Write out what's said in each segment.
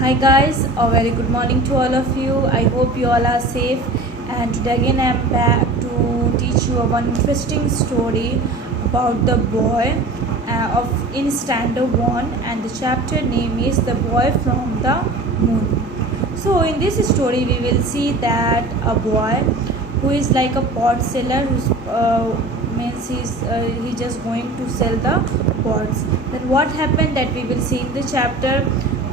Hi guys, a very good morning to all of you. I hope you all are safe. And today again I am back to teach you one interesting story about the boy of in standard 1, and the chapter name is The Boy from the Moon. So in this story we will see that a boy who is like a pot seller who's means he just going to sell the pots. Then what happened that we will see in the chapter.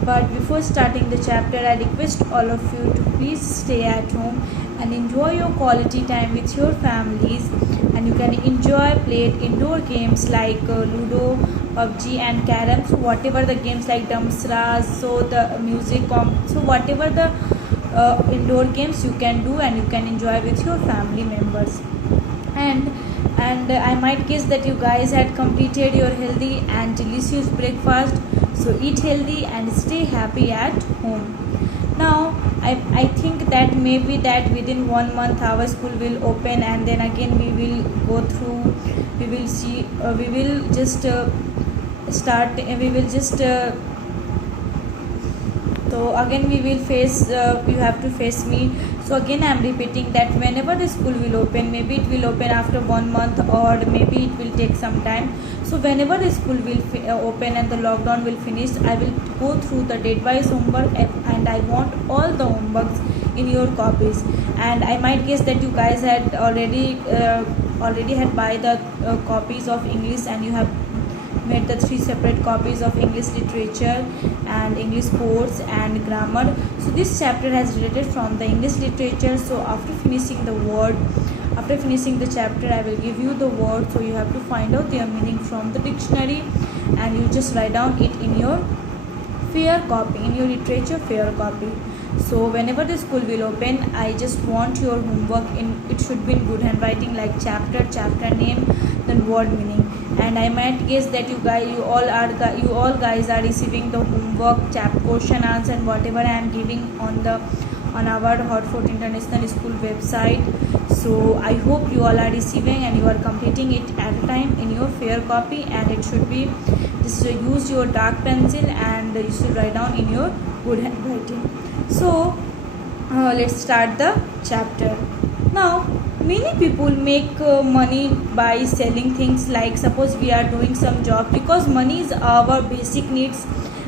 But before starting the chapter, I request all of you to please stay at home and enjoy your quality time with your families. And you can enjoy play indoor games like Ludo, PUBG and Carom. So whatever the games like Damsras, so the so whatever the indoor games you can do, and you can enjoy with your family members. And I might guess that you guys had completed your healthy and delicious breakfast. So eat healthy and stay happy at home. Now I think that maybe that within 1 month our school will open, and then again we will go through, we will see, we will just start, we will just so again we will face, you have to face me. So again I am repeating that whenever the school will open, maybe it will open after 1 month, or maybe it will take some time. So whenever the school will open and the lockdown will finish, I will go through the date wise homework, and I want all the homeworks in your copies. And I might guess that you guys had already had buy the copies of English, and you have made the 3 separate copies of English literature and English sports and grammar. So this chapter has related from the English literature. So after finishing the chapter, I will give you the word, so you have to find out their meaning from the dictionary, and you just write down it in your fair copy, in your literature fair copy. So whenever the school will open, I just want your homework in, it should be in good handwriting, like chapter name, then word meaning. And I might guess that you all guys are receiving the homework, question answer, and whatever I am giving on our Hotford International School website. So I hope you all are receiving and you are completing it at a time in your fair copy. And it should be just use your dark pencil, and you should write down in your good handwriting. So let's start the chapter. Now many people make money by selling things, like suppose we are doing some job, because money is our basic needs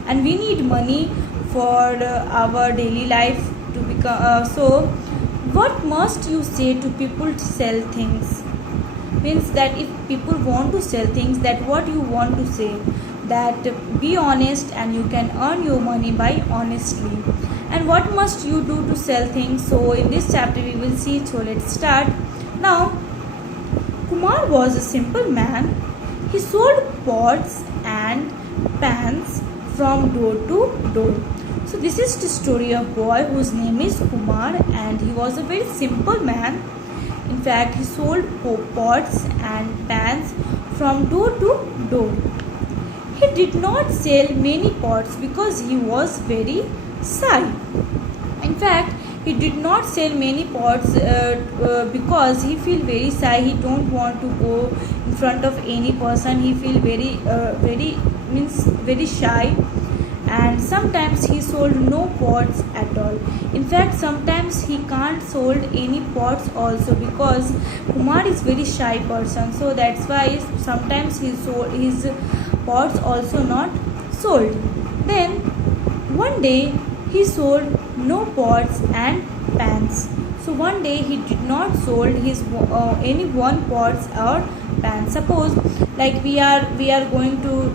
and we need money for our daily life to become. So what must you say to people to sell things? Means that if people want to sell things, that what you want to say, that be honest and you can earn your money by honestly. And what must you do to sell things? So in this chapter we will see. So let's start. Now Kumar was a simple man. He sold pots and pans from door to door. So this is the story of boy whose name is Kumar, and he was a very simple man. In fact, he sold pots and pans from door to door. He did not sell many pots because he was very shy. In fact, he did not sell many pots because he feel very shy. He don't want to go in front of any person. He feel very shy. And sometimes he sold no pots at all. In fact, sometimes he can't sold any pots also, because Kumar is very shy person. So that's why sometimes he sold his pots also not sold. Then one day he sold no pots and pans. So one day he did not sold his any one pots or pans. Suppose like we are going to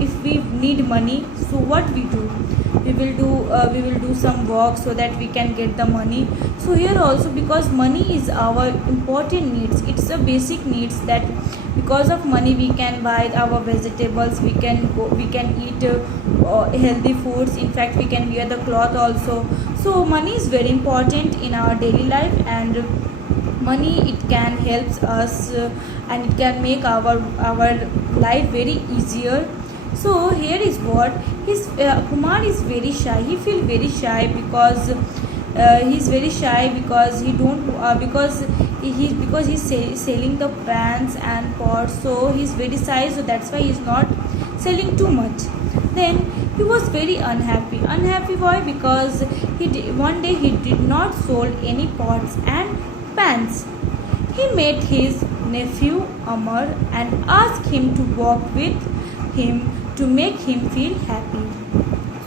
if we need money, so what we do, we will do some work so that we can get the money. So here also, because money is our important needs, it's a basic needs, that because of money we can buy our vegetables, we can eat healthy foods. In fact, we can wear the cloth also. So money is very important in our daily life, and money, it can help us and it can make our life very easier. So here is what his Kumar is very shy. He feel very shy because he's very shy because he don't because he's selling the pans and pots. So he's very shy, so that's why he's not selling too much. Then He was very unhappy. Unhappy why? Because one day he did not sold any pots and pans. He met his nephew Amar and asked him to walk with him to make him feel happy.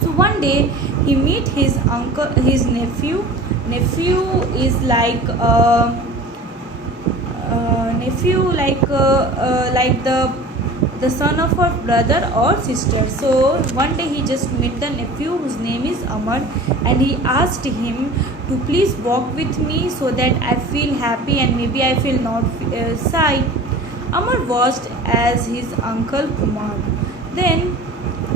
So one day he meet his uncle, his nephew. Nephew is like like the son of her brother or sister. So one day he just met the nephew whose name is Amar, and he asked him to please walk with me so that I feel happy and maybe I feel not sad. Amar watched as his uncle Kumar then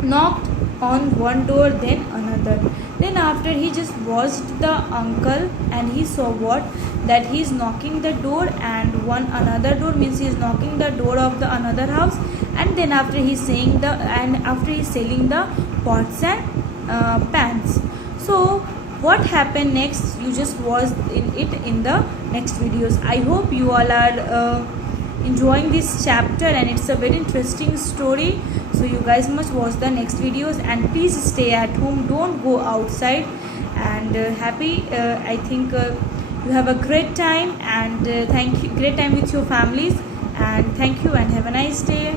knocked on one door, then another. Then after he just watched the uncle and he saw what, that he is knocking the door, and one another door means he is knocking the door of the another house, and then after he's saying the, and after he's selling the pots and pans. So what happened next, you just watch it in the next videos. I hope you all are enjoying this chapter, and it's a very interesting story. So you guys must watch the next videos, and please stay at home, don't go outside, and happy I think you have a great time, and thank you, great time with your families, and thank you and have a nice day.